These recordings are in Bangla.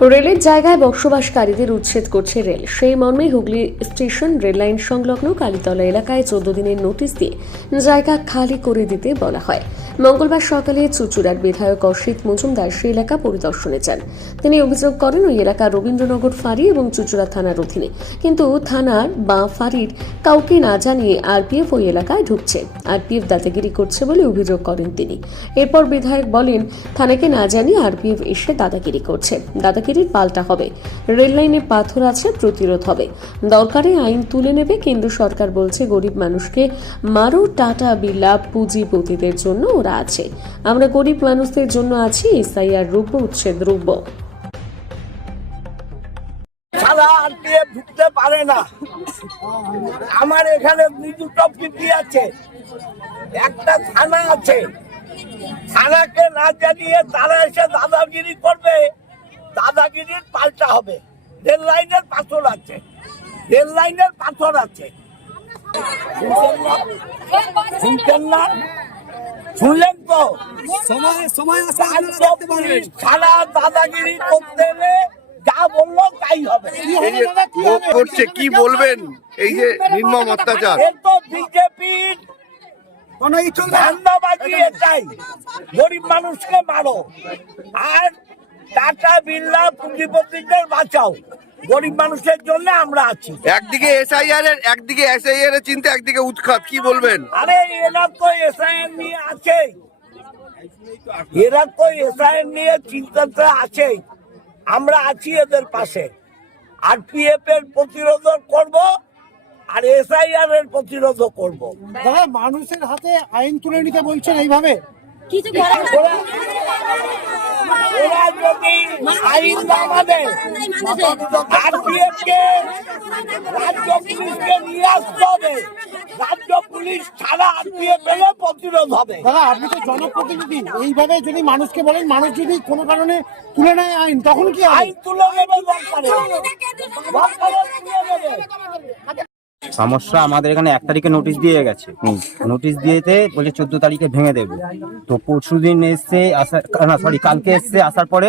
রেলের জায়গায় বসবাসকারীদের উচ্ছেদ করছে রেল। সেই মর্মে হুগলি স্টেশন রেল লাইন সংলগ্ন কালীতলা এলাকায় চোদ্দ দিনের নোটিশ দিয়ে জায়গা খালি করে দিতে বলা হয়। মঙ্গলবার সকালে চুচুড়ার বিধায়ক অসিত মজুমদার সেই এলাকা পরিদর্শনে যান। তিনি অভিযোগ করেন, ওই এলাকা রবীন্দ্রনগর ফাঁড়ি এবং চুচুড়া থানার অধীনে। কিন্তু থানার বা ফাঁড়ির কাউকে না জানিয়ে আরপিএফ ওই এলাকায় ঢুকছে। আরপিএফ দাদাগিরি করছে বলে অভিযোগ করেন তিনি। এরপর বিধায়ক বলেন, থানাকে না জানিয়ে আরপিএফ এসে দাদাগিরি করছে। দাদাগিরির পাল্টা হবে। রেল লাইনে পাথর আছে, প্রতিরোধ হবে। দরকারে আইন তুলে নেবে, কেন্দ্র সরকার বলছে গরিব মানুষকে মারো, টাটা বিল্লা পুঁজিপতিদের জন্য ওরা আছে। আমরা গরিব মানুষদের জন্য আছি, এসআইআর রূপ সারা আরপিএফ ঢুকতে পারে না। আমার এখানে দুটো পিপি আছে। একটা থানা আছে। থানাকে না জানিয়ে তারা এসে দাদাগিরি করবে। দাদাগিরির পাল্টা হবে। রেল লাইনের পাথর আছে। রেল লাইনের পাথর আছে। শুনছেন না? শুনলেন তো? সময় সারা দাদাগিরি করতে যা বলল তাই হবে। করছে কি বলবেন? এই যে নির্মম অত্যাচার। তো বিজেপির কোনো। ধান্দাবাজি এটাই গরিব মানুষকে মারো। আর টাটা বিল্লা পুঁজিপতিদের বাঁচাও। গরিব মানুষের জন্য আমরা আছি। একদিকে এসআইআর এর একদিকে এসআইআর এর চিন্তা একদিকে উৎখাত কি বলবেন? আরে এরা তো এসআইএন নিয়ে আছে এরা তো এসআইএন নিয়ে চিন্তাতে আছে আমরা আছি এদের পাশে। আর পিএফ এর প্রতিরোধ করব আর এসআইআর এর প্রতিরোধ করব। দাদা মানুষের হাতে আইন তুলে নিতে বলছেন এইভাবে? কিছু করার ওরা যদি আইন না মানে আরপিএফ কে রাজ্য পুলিশকে নিয়ে আসতে হবে। রাজ্য পুলিশ ছাড়া আরপিএফ এলে প্রতিরোধ হবে। দাদা আপনি তো জনপ্রতিনিধি। এইভাবে যদি মানুষকে বলেন মানুষ যদি কোনো কারণে তুলে নেয় আইন তখন কি আইন তুলে নেবে দরকারে দরকারে তুলে নেবে। সমস্যা আমাদের এখানে এক তারিখে নোটিশ দিয়ে গেছে। নোটিশ দিয়েতে বলে চোদ্দ তারিখে ভেঙে দেবে। তো পরশু দিন এসছে আসার না সরি কালকে এসছে আসার পরে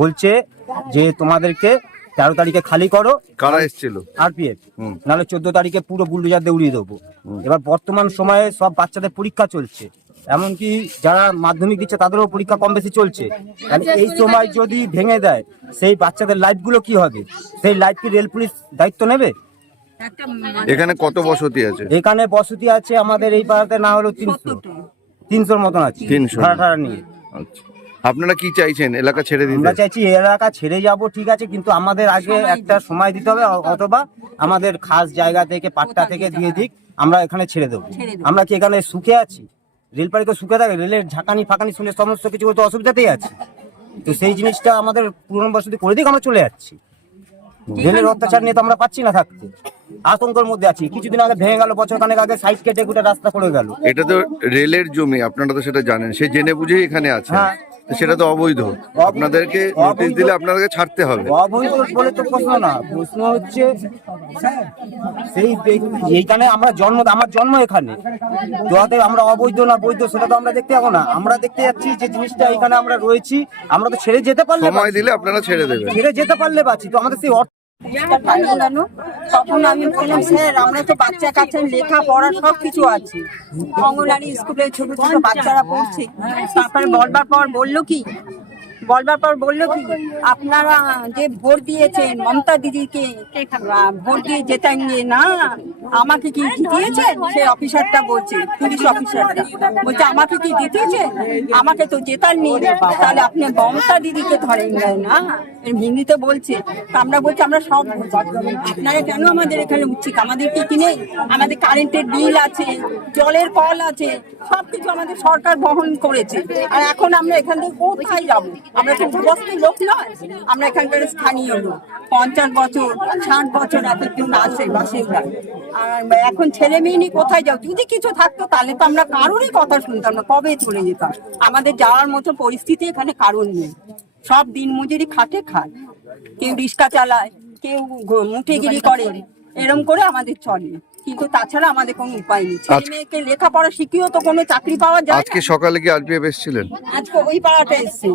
বলছে যে তোমাদেরকে তেরো তারিখে খালি করো। কারা এসেছিল? আরপিএফ নাহলে চোদ্দ তারিখে পুরো বুলডোজার দিয়ে উড়িয়ে দেবো। এবার বর্তমান সময়ে সব বাচ্চাদের পরীক্ষা চলছে। এমনকি যারা মাধ্যমিক দিচ্ছে তাদেরও পরীক্ষা কম বেশি চলছে। এই সময় যদি ভেঙে দেয় সেই বাচ্চাদের লাইফগুলো কি হবে? সেই লাইফ কি রেল পুলিশ দায়িত্ব নেবে? এখানে কত বসতি আছে? এখানে বসতি আছে আমাদের এই পাড়াতে না হলেও তিনশো। তিনশোর মতন আছে। 300 ভাড়া টাড়া নিয়ে। আচ্ছা। আপনারা কি চাইছেন? এলাকা ছেড়ে আমরা চাইছি এলাকা ছেড়ে যাব ঠিক আছে কিন্তু আমাদের আগে একটা সময় দিতে হবে অথবা আমাদের খাস জায়গা থেকে পাট্টা থেকে দিয়ে দিক আমরা এখানে ছেড়ে দেবো। আমরা কি এখানে সুখে আছি? রেলপাড়িতে সুখে থাকে রেলের ঝাঁকানি ফাঁকানি শুনে সমস্ত কিছু তো অসুবিধাতেই আছে। তো সেই জিনিসটা আমাদের পুরনো বসতি করে দিক আমরা চলে যাচ্ছি। রেলের অত্যাচার নিয়ে তো আমরা পাচ্ছি না থাকতে। আতঙ্কের মধ্যে আছি। কিছুদিন আগে ভেঙে গেল বছর খানেক আগে সাইড কেটে কুটে রাস্তা করে গেল। এটা তো রেলের জমি আপনারা তো সেটা জানেন। সে জেনে বুঝেই এখানে আছে। হ্যাঁ। সেটা তো অবৈধ। আপনাদেরকে নোটিশ দিলে আপনাদেরকে ছাড়তে হবে। অবৈধ বলে তো প্রশ্ন না। প্রশ্ন হচ্ছে সেই এইখানে আমরা জন্ম আমার জন্ম এখানে। তো আমরা অবৈধ না বৈধ সেটা তো আমরা দেখতে যাব না। আমরা দেখতে যাচ্ছি যে জিনিসটা এখানে আমরা রয়েছি। আমরা তো ছেড়ে যেতে পারলে সময় দিলে আপনারা ছেড়ে দেবেন। ছেড়ে যেতে পারলে বাঁচি। তো আমাদের সেই তখন আমি বললাম, স্যার, আমরা তো বাচ্চা লেখা সব কিছু আছে। ছোট ছোট বাচ্চারা পড়ছে। তারপরে বলবার পর বলল কি বলবার পর বলল কি, আপনারা যে ভোট দিয়েছেন, মমতা দিদিকে ভোট দিয়ে জেতাইয়ে না, আমাকে কি জিতিয়েছেন? সে অফিসারটা বলছে, পুলিশ অফিসারটা। বলছে, আমাকে কি জিতিয়েছে আমাকে তো জেতাননি তাহলে আপনি মমতা দিদিকে ধরেন না? হিন্দিতে বলছে আমরা বলছি, আমরা সব। আপনারা কেন আমাদের এখানে উচিত আমাদের কি কি নেই? আমাদের কারেন্টের বিল আছে, জলের কল আছে, সবকিছু আমাদের সরকার বহন করেছে। আর এখন আমরা এখান থেকে কোথায় যাব? আমরা লোক নয়, আমরা এখানকার স্থানীয় লোক। পঞ্চাশ বছর, ষাট বছর এতজন আসে বাসিন্দা। আর এখন ছেলে মেয়ে নিয়ে কোথায় যাও? যদি কিছু থাকতো, তাহলে তো আমরা কারোরই কথা শুনতাম না, কবে চলে যেতাম? আমাদের যাওয়ার মতো পরিস্থিতি এখানে কারণ নেই। সব দিন মজুরি খাটে খায় কেউ রিক্সা চালায়, কেউ ঘ- মুঠেগিরি করে। এরম করে আমাদের চলে। কিন্তু তাছাড়া আমাদের কোনো উপায় নেই। ছেলে মেয়েকে লেখাপড়া শিখিয়েও তো কোনো চাকরি পাওয়া যায় আজকে সকালে কি আরপিএফ এসেছিলেন? আজকে ওই পাড়াটা এসছে।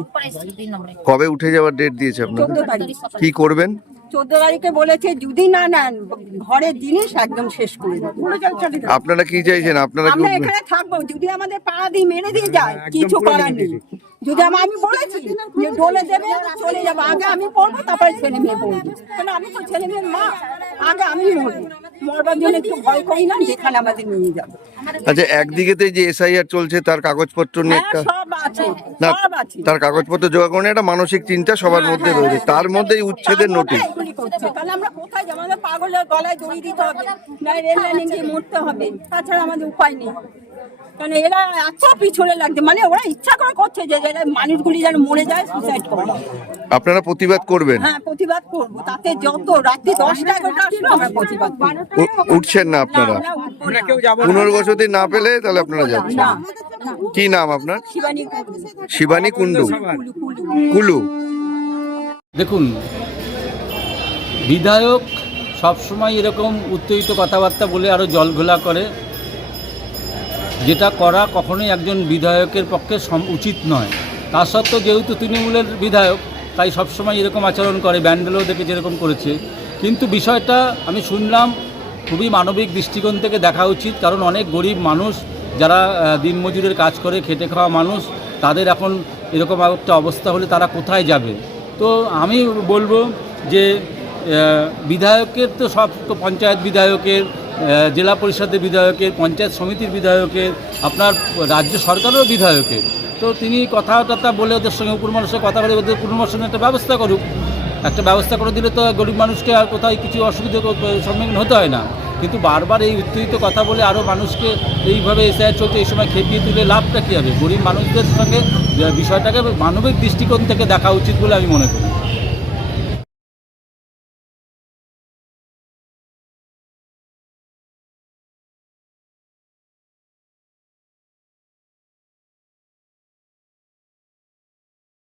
কবে উঠে যাওয়ার ডেট দিয়েছে আপনাদের? তারিখ। কি করবেন? চোদ্দ তারিখে বলেছে যদি না নেন ঘরের জিনিস একদম শেষ করে দেবো। আপনারা কি চাইছেন? আপনারা কি আমরা উঠবেন? এখানে থাকব। যদি আমাদের পাড়া দিয়ে মেরে দিয়ে যায় কিছু করার নেই। যদি আমার আমি বলেছি যে ডোলে দেবে চলে যাব। আগে আমি পড়ব তারপরে ছেলে মেয়ে পড়ব কেন? আমি তো ছেলে মেয়ের মা। আগে আমি মরবো মরবার জন্য একটু ভয় করি না যেখানে আমাদের নিয়ে যাবে। আচ্ছা একদিকেতে যে এসআইআর চলছে তার কাগজপত্র নিয়ে হ্যাঁ একটা সব আছে না সব আছে। তার কাগজপত্র জোগাড় করে একটা মানসিক চিন্তা সবার মধ্যে রয়েছে। তার মধ্যেই উচ্ছেদের নোটিশ। তাহলে আমরা কোথায় যাব? আমাদের পাগলের গলায় দড়ি দিতে হবে। না রেল লাইনে গিয়ে মরতে হবে। তাছাড়া আমাদের উপায় নেই। কারণ এরা এত পিছনে লাগছে মানে ওরা ইচ্ছা করে করছে যে মানুষগুলি যেন মরে যায় সুসাইড করে আপনারা প্রতিবাদ করবেন? হ্যাঁ প্রতিবাদ করব। তাতে যত রাত্রি দশটা এগারোটা আসলো আমরা প্রতিবাদ উঠছেন না আপনারা। পুনর্বসতি না পেলে তাহলে আপনারা যাচ্ছেন। কি নাম আপনার? শিবানী কুন্ডু কুলু, দেখুন বিধায়ক সবসময় এরকম উত্তেজিত কথাবার্তা বলে আরও জলঘোলা করে। যেটা করা কখনোই একজন বিধায়কের পক্ষে উচিত নয়। তা সত্ত্বেও যেহেতু তৃণমূলের বিধায়ক, তাই সবসময় এরকম আচরণ করে, ব্যান্ডেলও দেখে যেরকম করেছে। কিন্তু বিষয়টা আমি শুনলাম, খুবই মানবিক দৃষ্টিকোণ থেকে দেখা উচিত, কারণ অনেক গরিব মানুষ, যারা দিনমজুরের কাজ করে, খেটে খাওয়া মানুষ, তাদের এখন এরকম একটা অবস্থা হলে তারা কোথায় যাবে? তো আমি বলব যে বিধায়কের তো সব পঞ্চায়েত বিধায়কের জেলা পরিষদের বিধায়কের, পঞ্চায়েত সমিতির বিধায়কের, আপনার রাজ্য সরকারেরও বিধায়কের। তো তিনি কথা টথা বলে ওদের সঙ্গে উপর মানুষের কথা বলে ওদের পুনর্বাসনের একটা ব্যবস্থা করুক। একটা ব্যবস্থা করে দিলে তো গরিব মানুষকে আর কোথায় কিছু অসুবিধা সম্মুখীন হতে হয় না। কিন্তু বারবার এই উত্তেজিত কথা বলে আরও মানুষকে এইভাবে এসআইআর চলছে, এই সময় খেপিয়ে তুলে লাভটা কী হবে? গরিব মানুষদের সঙ্গে বিষয়টাকে মানবিক দৃষ্টিকোণ থেকে দেখা উচিত বলে আমি মনে করি।